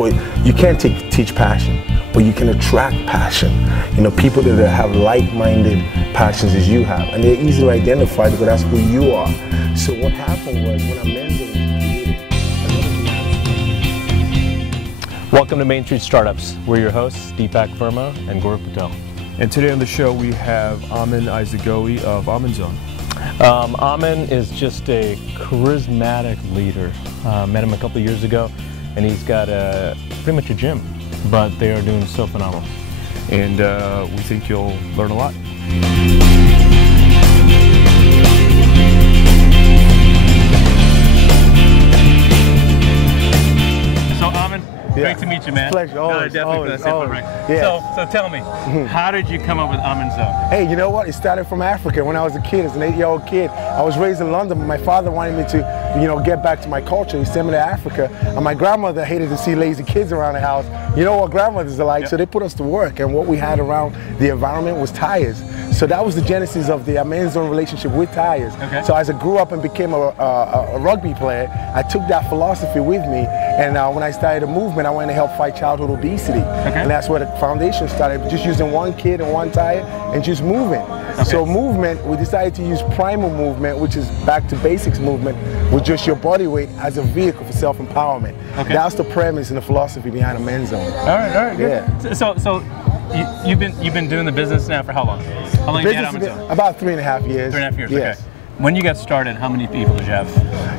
But you can't teach passion, but you can attract passion. You know, people that have like-minded passions as you have, and they're easily identified because that's who you are. So what happened was when Amenzone was created. Welcome to Main Street Startups. We're your hosts, Deepak Verma and Gaurav Patel. And today on the show we have Iseghogi of Amenzone. Amen is just a charismatic leader. Met him a couple years ago, and he's got pretty much a gym, but they are doing so phenomenal. And we think you'll learn a lot. So Amen, great to meet you, man. Pleasure. Always, always. Yeah. So tell me, how did you come up with Amenzone? Hey, you know what? It started from Africa when I was a kid, as an 8-year-old kid. I was raised in London, but my father wanted me to, you know, get back to my culture. He sent me to Africa, and my grandmother hated to see lazy kids around the house. You know what grandmothers are like, so they put us to work, and what we had around the environment was tires. So that was the genesis of the Amenzone relationship with tires. Okay. So as I grew up and became a rugby player, I took that philosophy with me, and when I started a movement, I wanted to help fight childhood obesity. Okay. And that's where the foundation started, just using one kid and one tire and just moving. Okay. So movement, we decided to use primal movement, which is back to basics movement, with just your body weight as a vehicle for self-empowerment. Okay. That's the premise and the philosophy behind Amenzone. All right, good. Yeah. So you've been doing the business now for how long? How long have you had Amenzone? About 3.5 years. 3.5 years. Yes. Okay. When you got started, how many people did you have?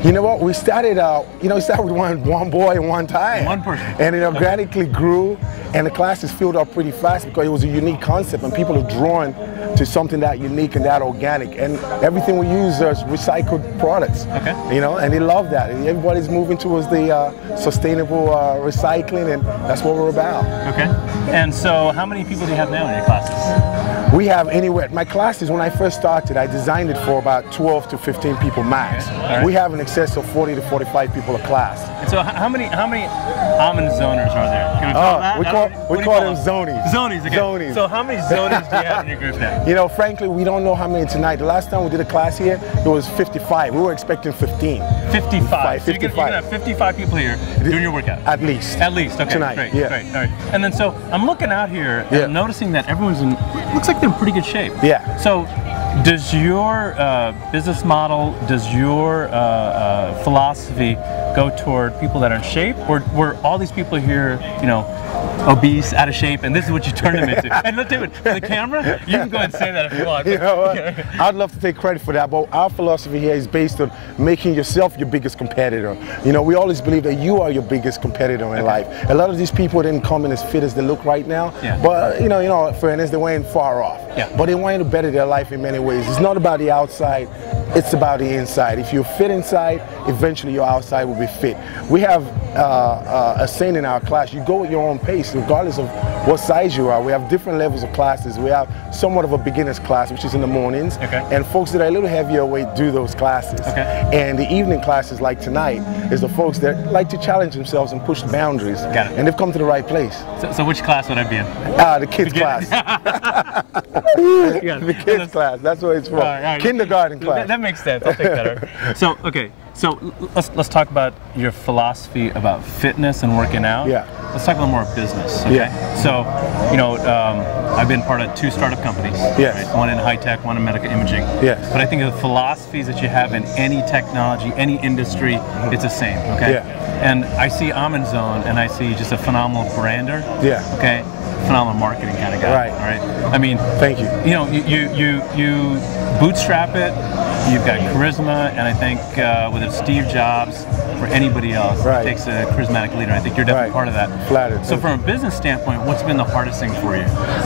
You know what? We started we started with one boy and one tire. One person. And it organically grew, and the classes filled up pretty fast because it was a unique concept, and people are drawn to something that unique and that organic. And everything we use is recycled products. Okay. You know, and they love that. And everybody's moving towards the sustainable recycling, and that's what we're about. Okay. And so, how many people do you have now in your classes? We have anywhere. My classes, when I first started, I designed it for about 12 to 15 people max. Okay. Right. We have in excess of 40 to 45 people a class. And so how many Amenzoners are there? Can we call that? We call them zonies. Zonies, okay. Zonies. So how many zonies do you have in your group now? You know, frankly, we don't know how many tonight. The last time we did a class here, it was 55. We were expecting 15. 55. So you're 55. gonna have 55 people here doing your workout? At least. At least, okay. Tonight, great, yeah. great, all right. And then so I'm looking out here and Yeah. I'm noticing that everyone's in, looks like they're in pretty good shape. Yeah. So does your business model, does your philosophy go toward people that are in shape, or were all these people here, you know, obese, out of shape, and this is what you turn them into? And let's do it for the camera. You can go ahead and say that if you want. You know what? I'd love to take credit for that, but our philosophy here is based on making yourself your biggest competitor. You know, we always believe that you are your biggest competitor in life. A lot of these people didn't come in as fit as they look right now, but you know, fairness, they weren't far off. Yeah. But they wanted to better their life in many ways. It's not about the outside, it's about the inside. If you're fit inside, eventually your outside will be fit. We have a saying in our class: you go at your own pace, regardless of what size you are. We have different levels of classes. We have somewhat of a beginner's class, which is in the mornings, and folks that are a little heavier weight do those classes. And the evening classes, like tonight, is the folks that like to challenge themselves and push the boundaries. Got it. And they've come to the right place. So which class would I be in? The kids class. The kids class. That's what it's for. All right. Kindergarten class. That makes sense. I'll take that. So okay. So let's talk about your philosophy about fitness and working out. Yeah. Let's talk a little more business. Okay. Yeah. So, you know, I've been part of 2 startup companies. Yes. Right? One in high tech, one in medical imaging. Yes. But I think the philosophies that you have in any technology, any industry, it's the same. Okay. Yeah. And I see Amenzone, and I see just a phenomenal brander. Yeah. Okay. Phenomenal marketing kind of guy. Right. All right. I mean, thank you. You know, you bootstrap it. You've got charisma, and I think whether it's Steve Jobs or anybody else, it takes a charismatic leader. I think you're definitely part of that. Flattered. So from a business standpoint, what's been the hardest thing for you?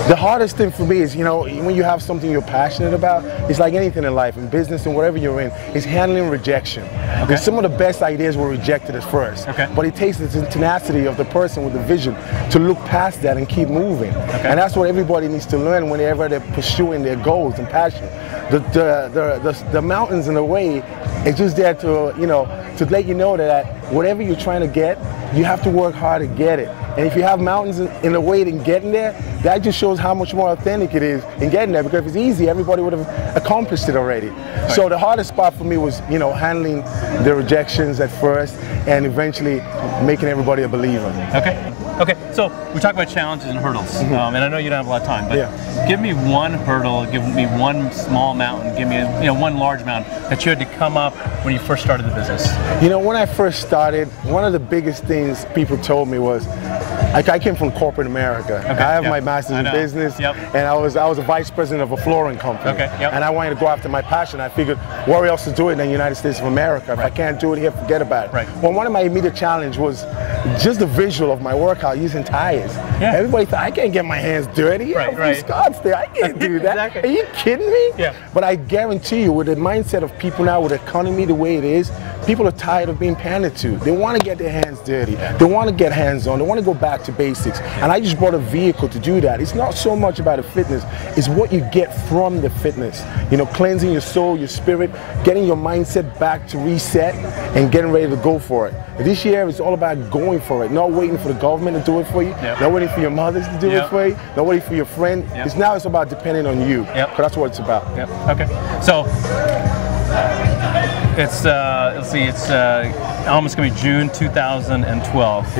The hardest thing for me is, you know, when you have something you're passionate about, it's like anything in life, in business and whatever you're in, is handling rejection. Because some of the best ideas were rejected at first. But it takes the tenacity of the person with the vision to look past that and keep moving. And that's what everybody needs to learn whenever they're pursuing their goals and passion. The mountains in the way, it's just there to, you know, to let you know that whatever you're trying to get, you have to work hard to get it. And if you have mountains in the way in getting there, that just shows how much more authentic it is in getting there. Because if it's easy, everybody would have accomplished it already. Right. So the hardest part for me was, you know, handling the rejections at first and eventually making everybody a believer. Okay. Okay, so we talk about challenges and hurdles, and I know you don't have a lot of time, but give me one hurdle, give me one small mountain, give me one large mountain that you had to come up when you first started the business. You know, when I first started, one of the biggest things people told me was, I came from corporate America. Okay, I have my master's in business, and I was a vice president of a flooring company. Okay, and I wanted to go after my passion. I figured, where else to do it in the United States of America? If I can't do it here, forget about it. Right. Well, one of my immediate challenges was just the visual of my workout using tires. Yeah. Everybody thought, I can't get my hands dirty. Right. Scott's there. I can't do that. Exactly. Are you kidding me? Yeah. But I guarantee you, with the mindset of people now, with the economy the way it is, people are tired of being pandered to. They want to get their hands dirty. They want to get hands-on. They want to go back to basics. And I just brought a vehicle to do that. It's not so much about the fitness. It's what you get from the fitness. You know, cleansing your soul, your spirit, getting your mindset back to reset and getting ready to go for it. This year, it's all about going for it, not waiting for the government to do it for you, not waiting for your mothers to do it for you, not waiting for your friend. It's about depending on you, because that's what it's about. Okay. So, it's let's see, it's almost gonna be June 2012.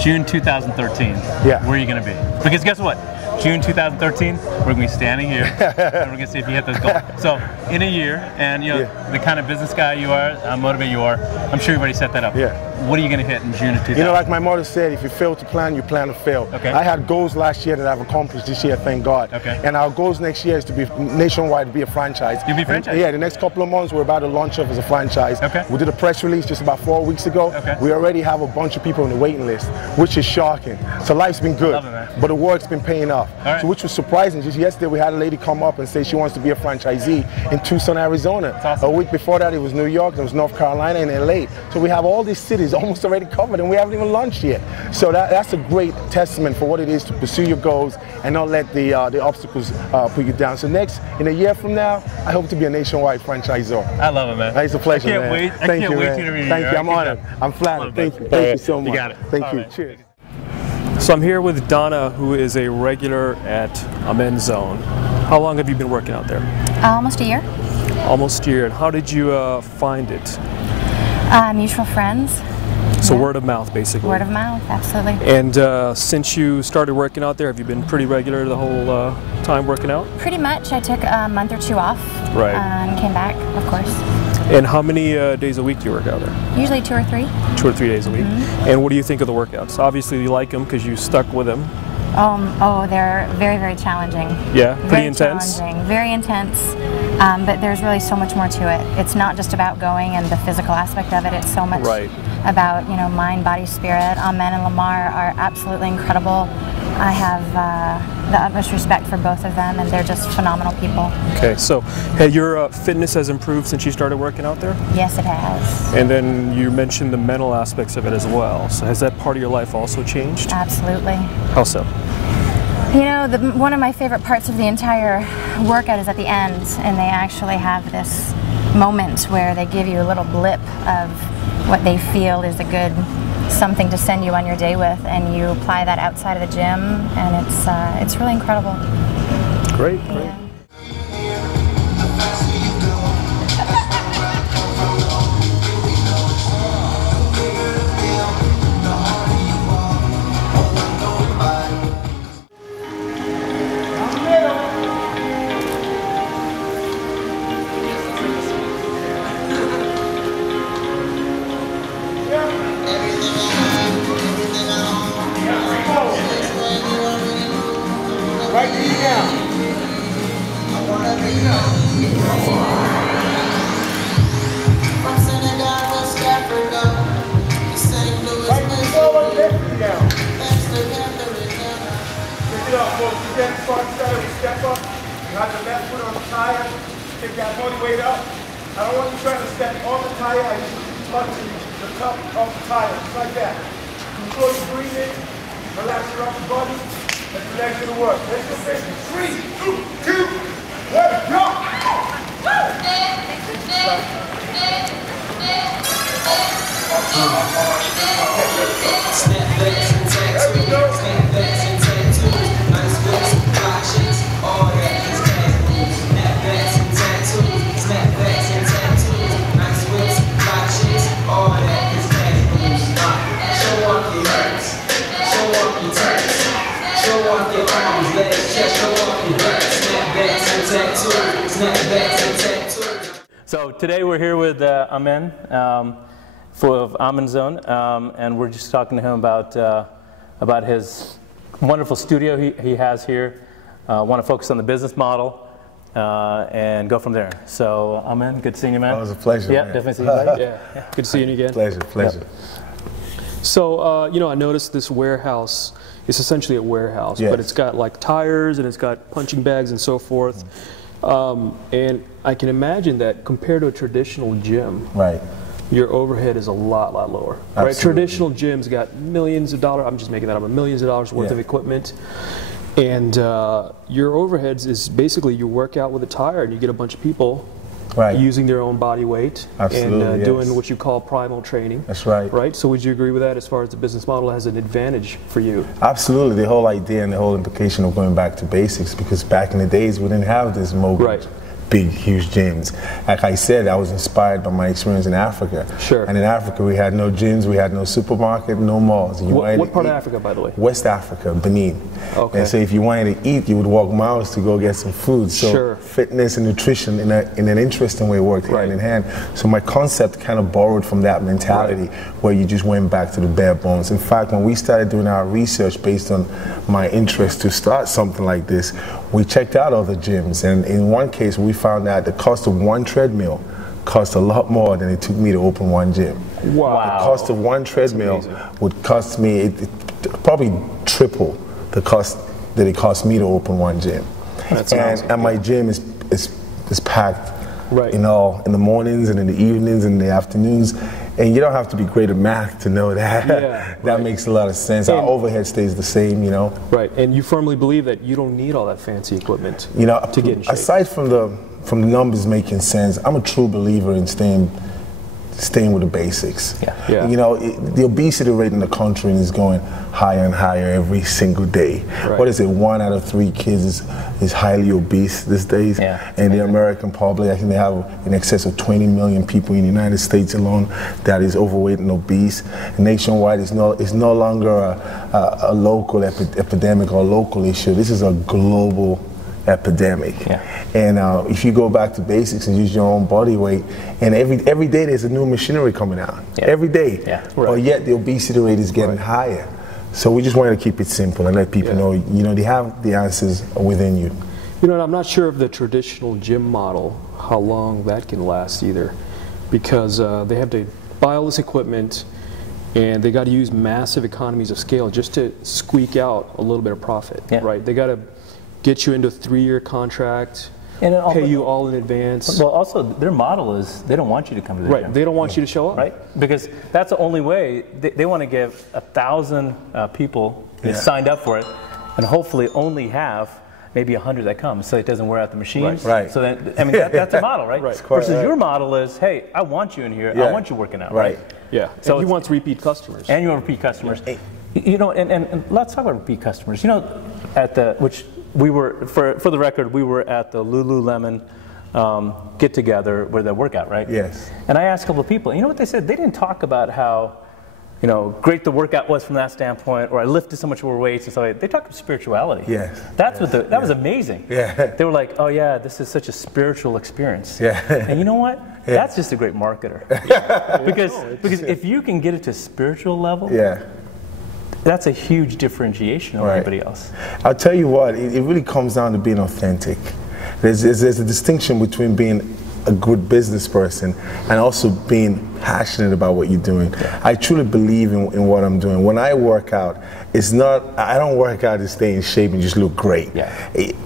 June 2013. Where are you gonna be? Because guess what? June 2013, we're gonna be standing here, and we're gonna see if you hit those goals. So, in a year, and you know the kind of business guy you are, how motivated you are, I'm sure you've already set that up. What are you gonna hit in June of 2000? You know, like my mother said, if you fail to plan, you plan to fail. I had goals last year that I've accomplished this year, thank God. And our goals next year is to be nationwide, to be a franchise. You'll be franchise? Yeah, the next couple of months we're about to launch up as a franchise. We did a press release just about 4 weeks ago. We already have a bunch of people on the waiting list, which is shocking. So life's been good, but the work's been paying off. So which was surprising. Just yesterday we had a lady come up and say she wants to be a franchisee in Tucson, Arizona. A week before that it was New York, it was North Carolina, and LA. So we have all these cities almost already covered, and we haven't even launched yet. So that's a great testament for what it is to pursue your goals and not let the obstacles put you down. So next, in a year from now, I hope to be a nationwide franchisor. I love it, man. It's a pleasure, man. I can't wait to interview you. Thank you. I'm honored. I'm flattered. Thank you. Thank you so much. You got it. Thank you. Cheers. So I'm here with Donna, who is a regular at Amenzone. How long have you been working out there? Almost a year. Almost a year. And how did you find it? Mutual friends. So word of mouth, basically. Word of mouth, absolutely. And since you started working out there, have you been pretty regular the whole time working out? Pretty much. I took a month or two off. And came back, of course. And how many days a week do you work out there? Usually 2 or 3. 2 or 3 days a week. And what do you think of the workouts? Obviously you like them because you stuck with them. Oh, they're very, very challenging. Yeah, pretty intense? Very intense, but there's really so much more to it. It's not just about going and the physical aspect of it, it's so much about, mind, body, spirit. Amen and Lamar are absolutely incredible. I have the utmost respect for both of them, and they're just phenomenal people. Okay, so your fitness has improved since you started working out there? Yes, it has. And then you mentioned the mental aspects of it as well. So has that part of your life also changed? Absolutely. How so? You know, one of my favorite parts of the entire workout is at the end, and they actually have this moment where they give you a little blip of what they feel is a good something to send you on your day with, and you apply that outside of the gym, and it's really incredible. Great. Yeah. Right knee down. I want to be down. From Senegal, West Africa, St. Louis, right knee forward, left knee down. Pick it up, folks. You get front side, step up. You have the left foot on the tire. Take that body weight up. I don't want you trying to step on the tire. I just touch the top of the tire, just like that. Control your breathing. Relax your upper body. Let's relax to the work. Let's go, 3, 2, 1, go! Snapbacks and tattoos, snapbacks and tattoos, nice whips, fly chicks, all that is cash moves. Snapbacks and tattoos, snapbacks and tattoos, nice whips, fly chicks, all that is cash moves. Show off your hurts, show off your turns, show off your arms, legs, chest, show off your dirt. Snapbacks and tattoos, snapbacks and tattoos. So today we're here with Amen. Of Amenzone, and we're just talking to him about his wonderful studio he has here. Want to focus on the business model and go from there. So, Amen, good seeing you, man. Oh, it was a pleasure. Yeah, man. definitely seeing you, buddy. Yeah, good seeing you again. Pleasure, pleasure. Yep. So, you know, I noticed this warehouse. It's essentially a warehouse, Yes. but it's got like tires and it's got punching bags and so forth. And I can imagine that compared to a traditional gym, Right. your overhead is a lot lower. Right? Absolutely. Traditional gyms got millions of dollars, I'm just making that up, millions of dollars worth Yeah. of equipment. And your overheads is basically you work out with a tire and you get a bunch of people Right. using their own body weight Absolutely, and yes. doing what you call primal training. That's right. Right? So would you agree with that as far as the business model has an advantage for you? Absolutely. The whole idea and the whole implication of going back to basics, because back in the days we didn't have this mobile. Right. Big, huge gyms. Like I said, I was inspired by my experience in Africa. Sure. And in Africa, we had no gyms, we had no supermarket, no malls. You wanted What to part of eat- Africa, by the way? West Africa, Benin. Okay. And so if you wanted to eat, you would walk miles to go get some food. So Sure. fitness and nutrition in an interesting way worked Right. hand in hand. So my concept kind of borrowed from that mentality where you just went back to the bare bones. In fact, when we started doing our research based on my interest to start something like this, we checked out other gyms. And in one case, we found out the cost of one treadmill cost a lot more than it took me to open one gym. Wow. The cost of one treadmill amazing. would cost me it probably triple the cost that it cost me to open one gym. That's amazing. And my gym is packed, Right. in the mornings and in the evenings and in the afternoons. And you don't have to be great at math to know that. Yeah, That right. makes a lot of sense. Our And- overhead stays the same, you know. Right, and you firmly believe that you don't need all that fancy equipment You know, to get in shape. aside from the numbers making sense, I'm a true believer in staying with the basics. Yeah. You know, the obesity rate in the country is going higher and higher every single day. Right. What is it? 1 out of 3 kids is highly obese these days. Yeah. And the American public, I think they have in excess of 20 million people in the United States alone that is overweight and obese. Nationwide, it's no longer a local epidemic or local issue. This is a global epidemic. Yeah. And if you go back to basics and use your own body weight, and every day there's a new machinery coming out. Yeah. Every day. Yeah. But yet the obesity rate is getting higher. So we just wanted to keep it simple and let people know, you know, they have the answers within you. You know, and I'm not sure of the traditional gym model, how long that can last either, because they have to buy all this equipment and they got to use massive economies of scale just to squeak out a little bit of profit, Yeah. right? They got to get you into a 3-year contract, And it all- pay you all in advance. Well, also, their model is they don't want you to come to the Right, gym. they don't want you to show up. Right? Because that's the only way. They want to give 1,000 people signed up for it, and hopefully only have maybe 100 that come, so it doesn't wear out the machines. Right. So then, I mean, that's a model, right? Right. Versus Right. your model is, hey, I want you in here. I Yeah. want you working out. Right. Yeah, So so he it's- wants repeat customers. And you want repeat customers. You know, and let's talk about repeat customers. You know, which we were, for the record, we were at the Lululemon get together with the workout, right? Yes. And I asked a couple of people, you know what they said? They didn't talk about how, you know, great the workout was from that standpoint, or I lifted so much more weights and so they talked about spirituality. Yes. That's what that was amazing. Yeah. They were like, oh yeah, this is such a spiritual experience. Yeah. And you know what? That's just a great marketer. Because if you can get it to spiritual level, Yeah. that's a huge differentiation over Right. everybody else. I'll tell you what, it really comes down to being authentic. There's a distinction between being a good business person and also being passionate about what you're doing. I truly believe in what I'm doing. When I work out, I don't work out to stay in shape and just look great. Yeah.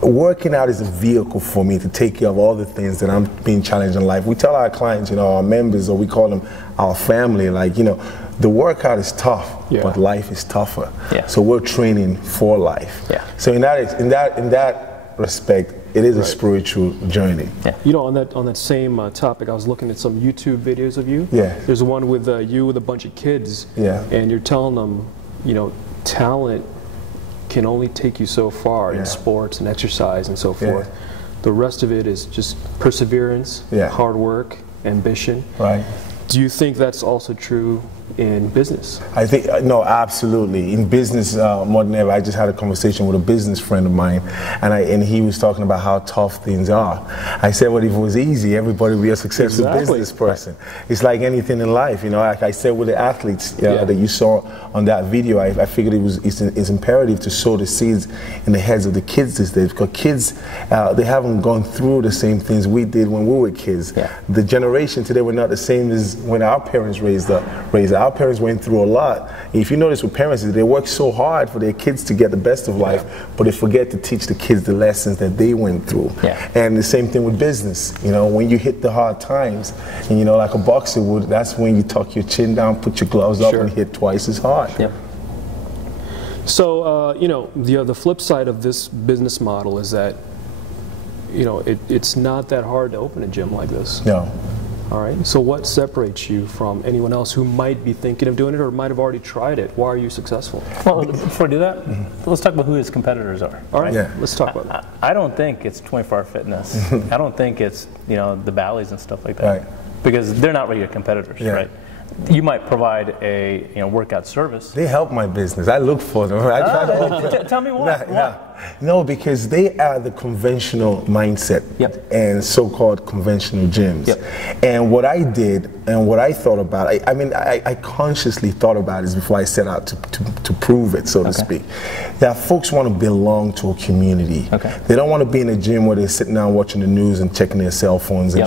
Working out is a vehicle for me to take care of all the things that I'm being challenged in life. We tell our clients, you know, our members, or we call them our family, like, you know, the workout is tough, but life is tougher. Yeah. So we're training for life. Yeah. So in that respect, it is a spiritual journey. You know, on that same topic, I was looking at some YouTube videos of you. Yeah. There's one with you with a bunch of kids. Yeah. And you're telling them, you know, talent can only take you so far in sports and exercise and so forth. The rest of it is just perseverance, hard work, ambition. Right. Do you think that's also true in business? I think, no, absolutely. In business, more than ever, I just had a conversation with a business friend of mine, and he was talking about how tough things are. I said, well, if it was easy, everybody would be a successful business person. It's like anything in life, you know, like I said with the athletes that you saw on that video, I figured it's imperative to sow the seeds in the heads of the kids these days, because kids, they haven't gone through the same things we did when we were kids. The generation today were not the same as when our parents raised up. Our parents went through a lot. If you notice with parents, they work so hard for their kids to get the best of life, but they forget to teach the kids the lessons that they went through. And the same thing with business. You know, when you hit the hard times, and you know, like a boxer would, that's when you tuck your chin down, put your gloves up, and hit twice as hard. So, you know, the flip side of this business model is that, you know, it's not that hard to open a gym like this. No. All right. So what separates you from anyone else who might be thinking of doing it or might have already tried it? Why are you successful? Well, before we do that, let's talk about who his competitors are. All right. Let's talk about that. I don't think it's 24-hour fitness. I don't think it's, you know, the Bally's and stuff like that. Because they're not really your competitors, right? You might provide a workout service. They help my business. I look for them. I try to tell me why. No, because they are the conventional mindset and so-called conventional gyms. And what I did and what I thought about, I consciously thought about this before I set out to prove it, so to speak. That folks want to belong to a community. They don't want to be in a gym where they're sitting down watching the news and checking their cell phones. And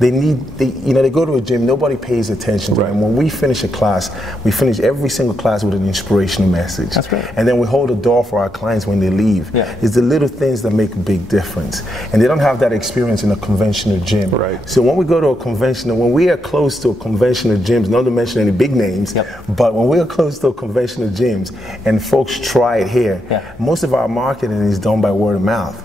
they go to a gym, nobody pays attention to them. When we finish a class, we finish every single class with an inspirational message. That's right. And then we hold a door for our clients when they leave. It's the little things that make a big difference. And they don't have that experience in a conventional gym. So when we go to a conventional, when we are close to a conventional gyms, not to mention any big names, but when we are close to a conventional gyms and folks try it here, most of our marketing is done by word of mouth.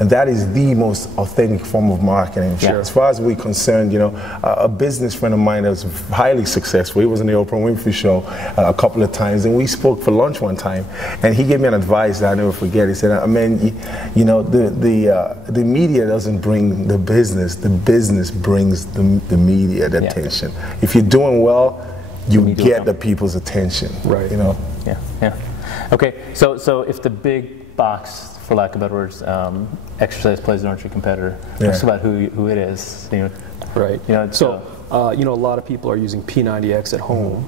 And that is the most authentic form of marketing. As far as we're concerned, you know, a business friend of mine that's highly successful, he was on the Oprah Winfrey Show a couple of times, and we spoke for lunch one time, and he gave me an advice that I never forget. He said, man, you know, the media doesn't bring the business brings the media the attention. If you're doing well, you get the people's attention. You know? Okay, so if the big box, for lack of better words, exercise plays aren't your competitor. Let's talk about who it is. You know, you know, a lot of people are using P90X at home.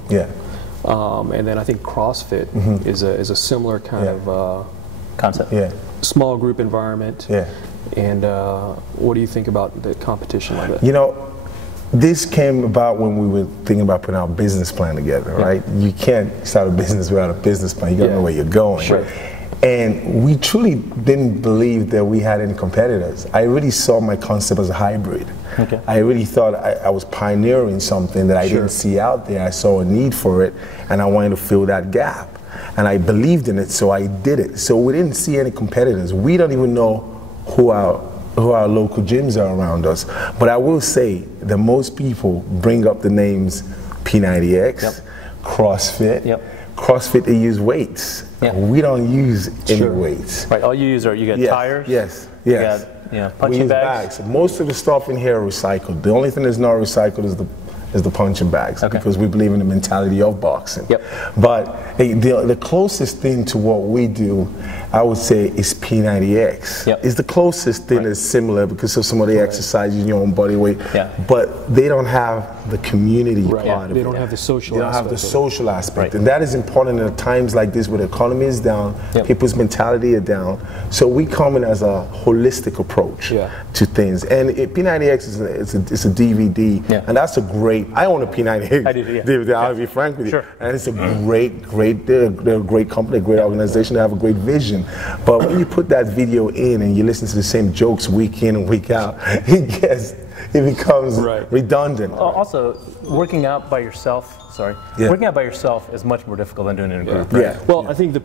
And then I think CrossFit is a similar kind of concept. Small group environment. And what do you think about the competition like that? You know, this came about when we were thinking about putting our business plan together, right? You can't start a business without a business plan. You gotta know where you're going. And we truly didn't believe that we had any competitors. I really saw my concept as a hybrid. I really thought I was pioneering something that I didn't see out there. I saw a need for it, and I wanted to fill that gap. And I believed in it, so I did it. So we didn't see any competitors. We don't even know who our local gyms are around us. But I will say that most people bring up the names P90X, CrossFit. CrossFit, they use weights. We don't use any weights. Right, all you use are, you got tires. You got, punching bags. Most of the stuff in here are recycled. The only thing that's not recycled is the punching bags, because we believe in the mentality of boxing. But the closest thing to what we do, I would say, is P90X. It's the closest thing that's similar because of some of the exercises in your own body weight. But they don't have the community part of it. They don't have the social aspect. They don't have the social aspect. And that is important in times like this where the economy is down, people's mentality are down. So we come in as a holistic approach to things. And P90X is a DVD, and that's a great, I own a P90X DVD, I'll be frank with you. And it's a they're a great company, a great organization, they have a great vision. But when you put that video in and you listen to the same jokes week in and week out, it becomes redundant. Also, working out by yourself, working out by yourself is much more difficult than doing it in a group. Well, I think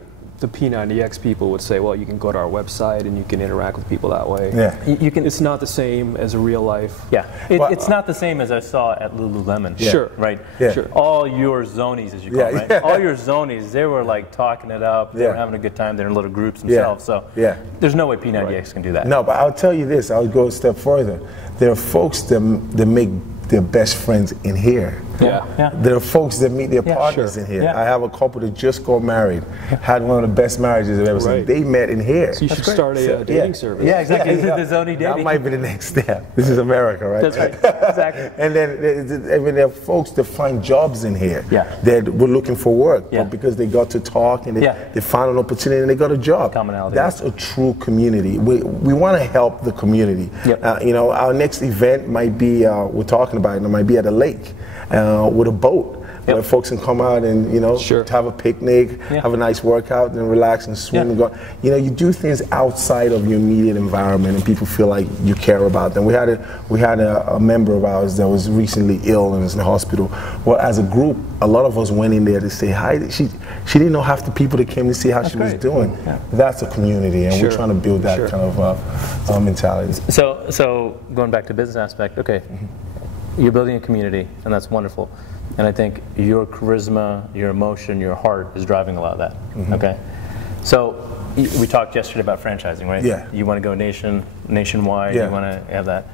the P90X people would say, well, you can go to our website and you can interact with people that way. Yeah. You can. It's not the same as a real life. Yeah, Well, it's not the same as I saw at Lululemon. Yeah. Sure. Right? Yeah. Sure. All your zonies, as you call Yeah, them, right? yeah. All your zonies, they were like talking it up, they Yeah. were having a good time, they're in little groups themselves, so Yeah. there's no way P90X can do that. No, but I'll tell you this. I'll go a step further. There are folks that make their best friends in here. Yeah. Yeah. There are folks that meet their Yeah, partners sure. in here. Yeah. I have a couple that just got married, had one of the best marriages I've ever seen. Right. They met in here. So you should great. start a So, dating yeah. service. Yeah, exactly. Yeah, This is the Zoni That dating. might be the next step. This is America, right? That's right. Exactly. And then there are folks that find jobs in here Yeah. that were looking for work, Yeah. but because they got to talk and Yeah. they found an opportunity and they got a job. Commonality. That's a true community. We want to help the community. Yep. You know, our next event might be, we're talking about it, it might be at a lake with a boat. Yep. Where folks can come out and, you know, Sure. have a picnic, Yeah. have a nice workout, then relax and swim Yeah. and go. You know, you do things outside of your immediate environment and people feel like you care about them. We had a member of ours that was recently ill and is in the hospital. Well, as a group, a lot of us went in there to say hi. She didn't know half the people that came to see how she was great. doing. Yeah. That's a community, and Sure. we're trying to build that Sure. kind of mentality. So going back to business aspect, okay, you're building a community, and that's wonderful. And I think your charisma, your emotion, your heart is driving a lot of that. Okay, so we talked yesterday about franchising, right? Yeah. You want to go nationwide. Yeah. You want to have that.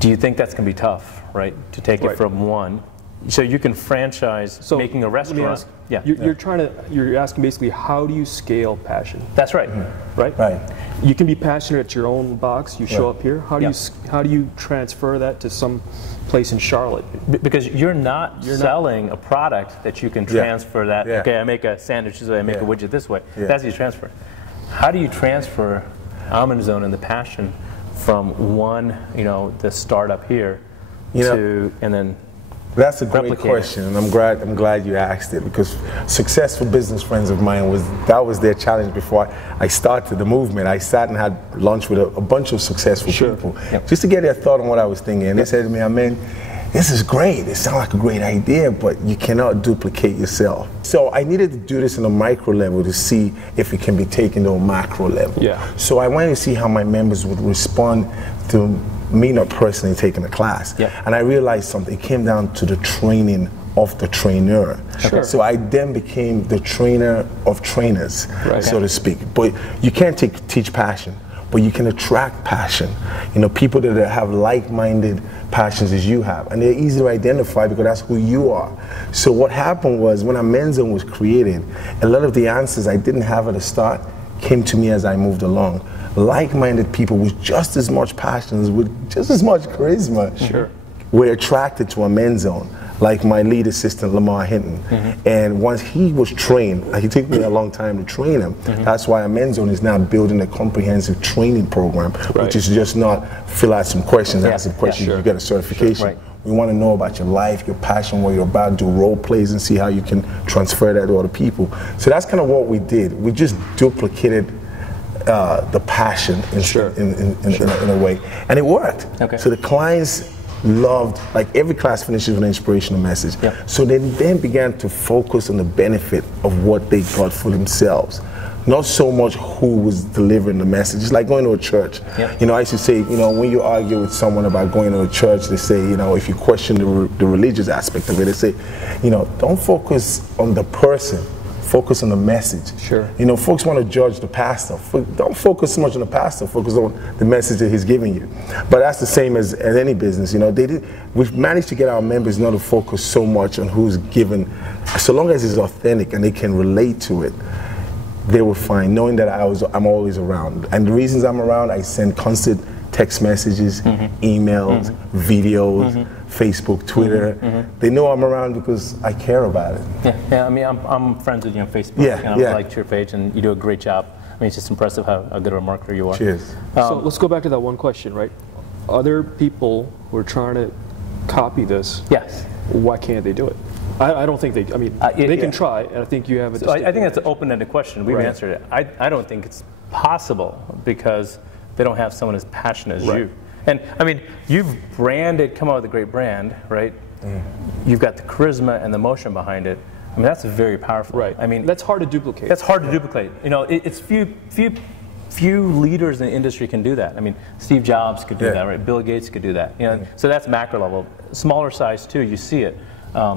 Do you think that's going to be tough, right? To take it Right. from one, so you can franchise So making a let me restaurant. ask, Yeah, you're asking basically, how do you scale passion? that's right. Right? Right. You can be passionate at your own box. You show Right. up here. How do Yeah. how do you transfer that to some place in Charlotte? Because you're not selling a product that you can transfer that, Yeah. okay, I make a sandwich this way, I make a Yeah. widget this way. Yeah. That's how you transfer. How do you transfer Amenzone and the passion from one, you know, the startup here You know, to, and then That's a great replicate it? question, and I'm glad you asked it, because successful business friends of mine was their challenge before I started the movement. I sat and had lunch with a bunch of successful people just to get their thought on what I was thinking. And they said to me, "Man, this is great. It sounds like a great idea, but you cannot duplicate yourself." So I needed to do this on a micro level to see if it can be taken to a macro level. Yeah. So I wanted to see how my members would respond to me not personally taking a class. Yeah. And I realized something. It came down to the training of the trainer. Sure. So I then became the trainer of trainers, Right. so to speak. But you can't teach passion, but you can attract passion. You know, people that have like-minded passions as you have, and they're easy to identify because that's who you are. So what happened was, when Amenzone was created, a lot of the answers I didn't have at the start came to me as I moved along. Like-minded people with just as much passion, with just as much charisma, were attracted to Amenzone. Like my lead assistant, Lamar Hinton. And once he was trained, like, it took me a long time to train him. That's why Amenzone is now building a comprehensive training program, which is just not fill out some questions, ask some questions, you get a certification. Right. We want to know about your life, your passion, what you're about, do role plays and see how you can transfer that to other people. So that's kind of what we did. We just duplicated the passion in a way, and it worked. Okay. So the clients loved, like, every class finishes with an inspirational message. Yep. So they then began to focus on the benefit of what they got for themselves. Not so much who was delivering the message. It's like going to a church. Yep. You know, I used to say, you know, when you argue with someone about going to a church, they say, you know, if you question the religious aspect of it, they say, you know, don't focus on the person, focus on the message. Sure. You know, folks want to judge the pastor. Don't focus so much on the pastor, focus on the message that he's giving you. But that's the same as any business. You know, we've managed to get our members not to focus so much on who's given, so long as it's authentic and they can relate to it, they were fine, knowing that I'm always around. And the reasons I'm around, I send constant text messages, emails, videos, Facebook, Twitter. They know I'm around because I care about it. Yeah. I mean, I'm friends with you on Facebook. Yeah, and yeah. I liked your page, and you do a great job. I mean, it's just impressive how good of a marketer you are. Cheers. So let's go back to that one question, right? Other people who are trying to copy this, Yes. why can't they do it? I don't think they yeah. can try, and I think you have a So I think that's an open-ended question. We've Right. answered it. I don't think it's possible because they don't have someone as passionate as you. And I mean, you've come out with a great brand, right? You've got the charisma and the emotion behind it. I mean, that's very powerful. Right. I mean, that's hard to duplicate. That's hard to duplicate. You know, it's few leaders in the industry can do that. I mean, Steve Jobs could do that, right? Bill Gates could do that. You know, so that's macro level. Smaller size too, you see it. I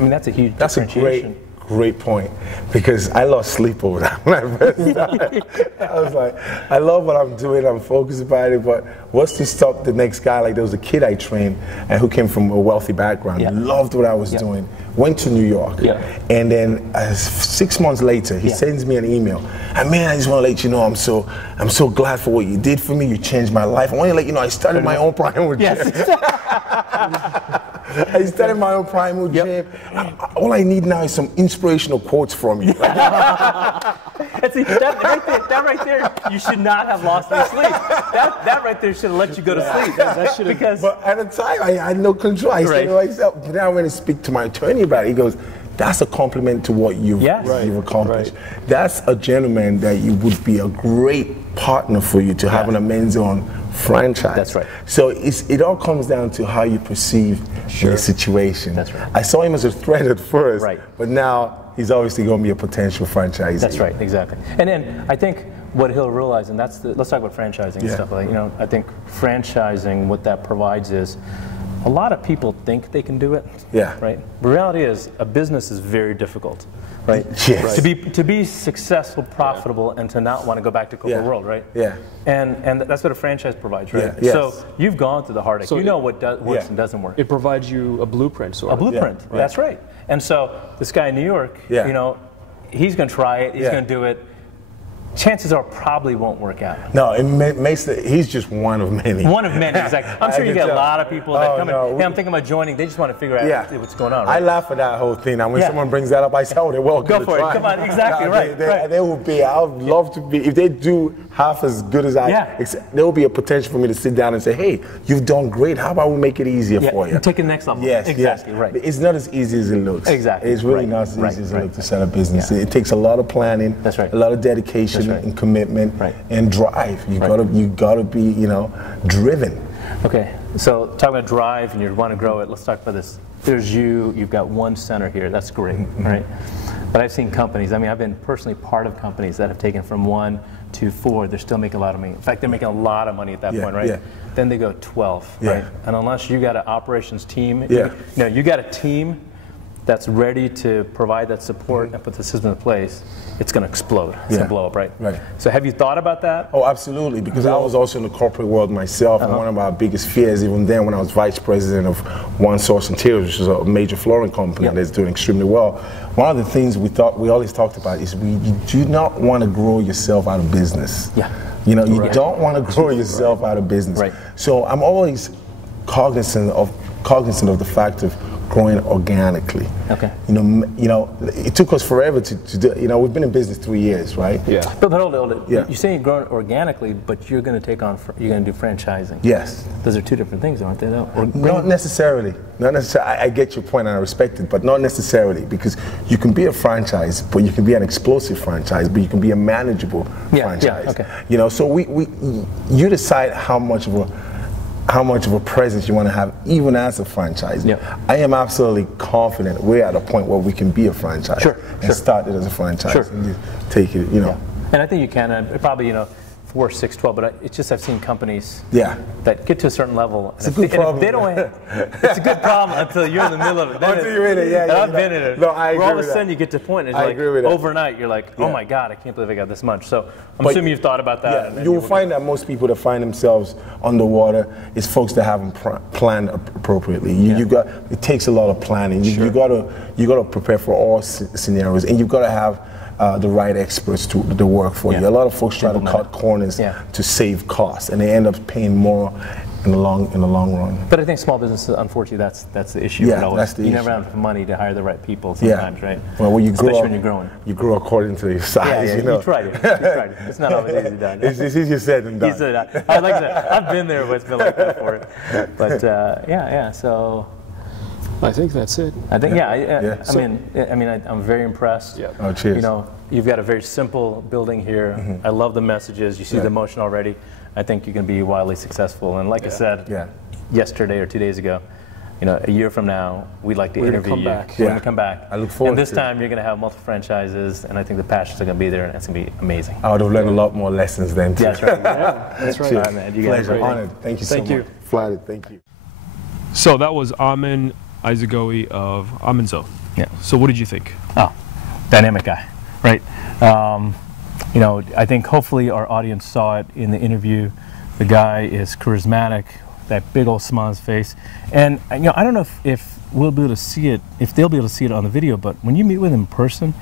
mean, that's a huge differentiation. Great point, because I lost sleep over that when I first started. I was like, I love what I'm doing, I'm focused about it, but what's to stop the next guy? Like, there was a kid I trained and who came from a wealthy background, loved what I was doing, went to New York, and then 6 months later, he sends me an email. And man, I just want to let you know I'm so glad for what you did for me. You changed my life. I want to let you know I started my own primal gym. I started my own primal gym. All I need now is some inspirational quotes from you. That right there, you should not have lost any sleep. That right there should have let you go to sleep. Because but at the time, I had no control. I said to myself, but now when I speak to my attorney about it, he goes, that's a compliment to what you've accomplished. Right. That's a gentleman that you would be a great partner for you to have an Amenzone franchise. That's right. So it all comes down to how you perceive the situation. That's right. I saw him as a threat at first, but now he's obviously going to be a potential franchisee. That's right, exactly. And then I think what he'll realize, and let's talk about franchising and stuff like that. You know, I think franchising, what that provides is, a lot of people think they can do it. Right. The reality is, a business is very difficult. Right. Yes. To be successful, profitable, and to not want to go back to corporate world. Right. And that's what a franchise provides. Right. So you've gone through the heartache. So you know what works and doesn't work. It provides you a blueprint. A blueprint. That's right. And so this guy in New York, you know, he's going to try it. He's going to do it. Chances are probably won't work out. No, he's just one of many. One of many, exactly. I'm sure you get a lot of people that come in, hey, I'm thinking about joining, they just want to figure out what's going on. Right? I laugh at that whole thing. And when someone brings that up, I say, oh, they're welcome to try. Come on, exactly, They will be, I would love to be, if they do half as good as I, there will be a potential for me to sit down and say, hey, you've done great, how about we make it easier for you? Take it next level. Yes, exactly, right. It's not as easy as it looks. Exactly. It's really not as easy as it looks to set a business. It takes a lot of planning, a lot of dedication and commitment. And drive. You gotta be, you know, driven. Okay, so talking about drive and you want to grow it, let's talk about this. There's you've got one center here, that's great, right? But I've seen companies, I mean, I've been personally part of companies that have taken from 1 to 4, they're still making a lot of money. In fact, they're making a lot of money at that point, right? Then they go 12, right? And unless you got an operations team, you got a team that's ready to provide that support and put the system in place, it's going to explode. It's going to blow up, right? So have you thought about that? Oh, absolutely, because I was also in the corporate world myself, and one of my biggest fears, even then when I was vice president of One Source Interiors, which is a major flooring company that's doing extremely well, one of the things we always talked about is you do not want to grow yourself out of business. You know, you don't want to grow yourself out of business. So I'm always cognizant of the fact of growing organically. You know, it took us forever to do. You know, we've been in business 3 years, right? But hold it. You're saying growing organically, but you're going to you're going to do franchising. Yes. Those are two different things, aren't they? Though? Not necessarily. Not necessarily. I get your point and I respect it, but not necessarily, because you can be a franchise, but you can be an explosive franchise, but you can be a manageable franchise. You know, so you decide how much of a presence you want to have, even as a franchise. I am absolutely confident we're at a point where we can be a franchise and start it as a franchise and just take it, you know. And I think you can, probably, you know, 4, 6, 12, but it's just I've seen companies that get to a certain level. It's a good problem. They don't, it's a good problem until you're in the middle of it. Until you're in it, I've been in it. No, I agree where all of with a sudden that. you get to a point, and I like agree with that. overnight you're like, oh my God, I can't believe I got this much. So I'm assuming you've thought about that. You will find that most people that find themselves underwater is folks that haven't planned appropriately. It takes a lot of planning. You got to prepare for all scenarios, and you've got to have the right experts to work for you. A lot of folks try to cut corners to save costs, and they end up paying more in the long run. But I think small businesses, unfortunately, that's the issue. That's the issue. You never have money to hire the right people sometimes, right? Well, when especially when you're growing. You grow according to your size. You know? You tried it. It's not always easy done. It's easier said than done. Like I said, I've been there, but it's been like that for it. But so. I think that's it. I think, I mean, I'm very impressed. Oh, cheers. You know, you've got a very simple building here. I love the messages. You see the emotion already. I think you can be wildly successful. And like I said yesterday or 2 days ago, you know, a year from now, we'd like to We're gonna interview come you. back. We're Yeah. going to come back. I look forward And this to it. time, you're going to have multiple franchises, and I think the passions are going to be there, and it's going to be amazing. I would have learned a lot more lessons then. Too. Yeah, that's right. That's right. All right, man. You guys Pleasure, are honored. Thank you so Thank much. you. Flattered. Thank you. So that was Iseghogi of Amenzone. Yeah. So what did you think? Oh, dynamic guy, right? You know, I think hopefully our audience saw it in the interview. The guy is charismatic, that big old smile on his face, and you know, I don't know if we'll be able to see it, if they'll be able to see it on the video, but when you meet with him in person,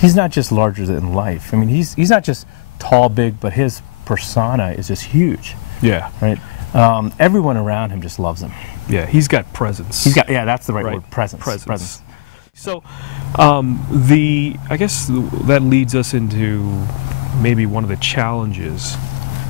he's not just larger than life. I mean, he's not just tall, big, but his persona is just huge, Yeah. right? Everyone around him just loves him. Yeah, he's got presence. He's got, yeah, that's the right Right. word, presence. Presence. So, I guess that leads us into maybe one of the challenges.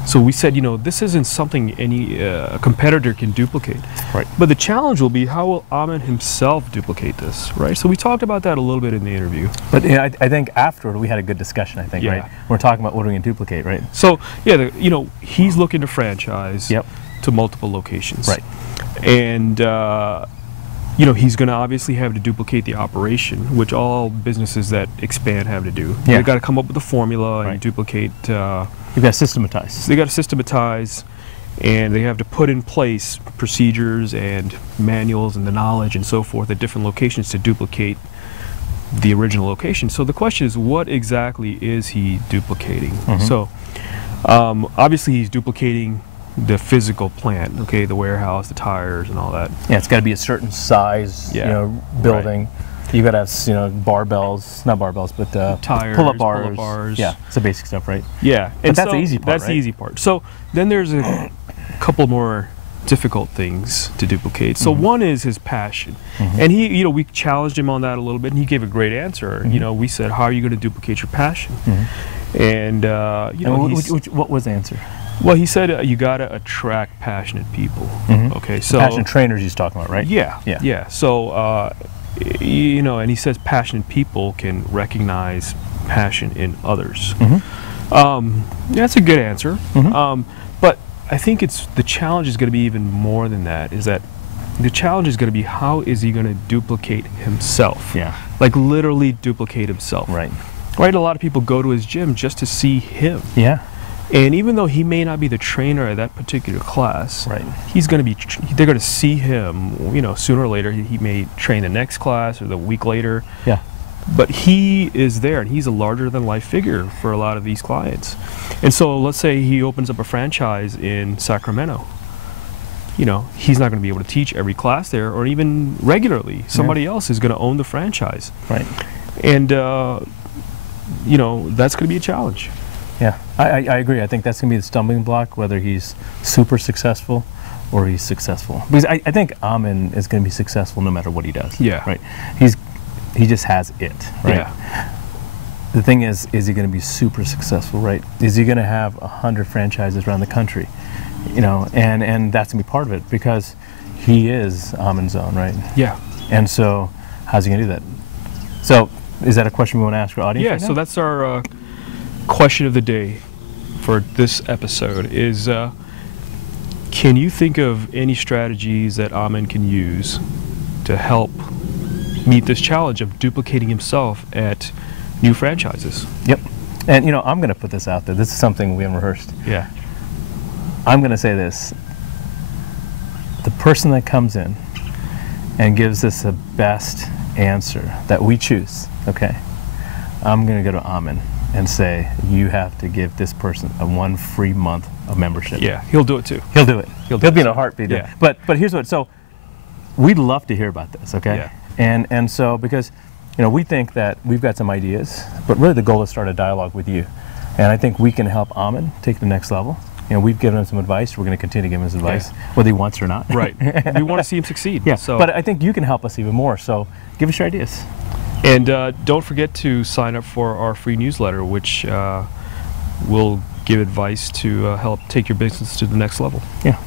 So we said, you know, this isn't something any competitor can duplicate. Right. But the challenge will be, how will Amen himself duplicate this, right? So we talked about that a little bit in the interview. But yeah, I think afterward we had a good discussion, I think, Yeah. right? We're talking about what are we going to duplicate, right? So, yeah, you know, he's looking to franchise Yep. to multiple locations. Right. And, you know, he's going to obviously have to duplicate the operation, which all businesses that expand have to do. Yeah. They've got to come up with a formula and Right. duplicate. You've got to systematize. They got to systematize, and they have to put in place procedures and manuals and the knowledge and so forth at different locations to duplicate the original location. So the question is, what exactly is he duplicating? So obviously he's duplicating the physical plant, okay, the warehouse, the tires, and all that. Yeah, it's got to be a certain size, Yeah. you know, building. You got to have, you know, barbells, not barbells, but Tires, pull-up pull-up bars. bars. Yeah, it's the basic stuff, right? Yeah, But that's the easy part, That's the right? easy part. So then there's a couple more difficult things to duplicate. So one is his passion, and he, you know, we challenged him on that a little bit, and he gave a great answer. You know, we said, "How are you going to duplicate your passion?" And you know, And what was the answer? well, he said you got to attract passionate people. Okay, so Passion trainers he's talking about, right? yeah, Yeah. yeah. So you know, and he says passionate people can recognize passion in others. That's a good answer. But I think it's the challenge is going to be even more than that. Is that the challenge is going to be, how is he going to duplicate himself? Yeah. Like literally duplicate himself. Right. Right. A lot of people go to his gym just to see him. Yeah. And even though he may not be the trainer at that particular class, Right. he's going to be. They're going to see him. You know, sooner or later he may train the next class or the week later. Yeah. But he is there, and he's a larger than life figure for a lot of these clients. And so let's say he opens up a franchise in Sacramento. You know, he's not going to be able to teach every class there, or even regularly. Somebody else is going to own the franchise. Right. And you know, that's going to be a challenge. Yeah, I agree. I think that's going to be the stumbling block, whether he's super successful or he's successful. Because I think Amen is going to be successful no matter what he does. Yeah. Right. He just has it. Right. Yeah. The thing is he going to be super successful? Right. Is he going to have 100 franchises around the country? You know, and that's going to be part of it, because he is Amenzone, right? Yeah. And so, how's he going to do that? So, is that a question we want to ask our audience? Yeah. right So now? that's our question of the day for this episode is, can you think of any strategies that Amen can use to help meet this challenge of duplicating himself at new franchises? Yep. And you know, I'm going to put this out there. This is something we haven't rehearsed. Yeah. I'm going to say this. The person that comes in and gives us the best answer that we choose, okay, I'm going to go to Amen and say, you have to give this person a 1 free month of membership. Yeah, he'll do it too. He'll do it. He'll He'll do be it. in a heartbeat. Yeah. But here's what, so we'd love to hear about this, okay? Yeah. And so, because, you know, we think that we've got some ideas, but really the goal is to start a dialogue with you. And I think we can help Amen take the next level. You know, we've given him some advice. We're going to continue to give him his advice, whether he wants or not. Right. We want to see him succeed. Yeah. So, But I think you can help us even more. So give us your ideas. and don't forget to sign up for our free newsletter, which will give advice to help take your business to the next level. Yeah.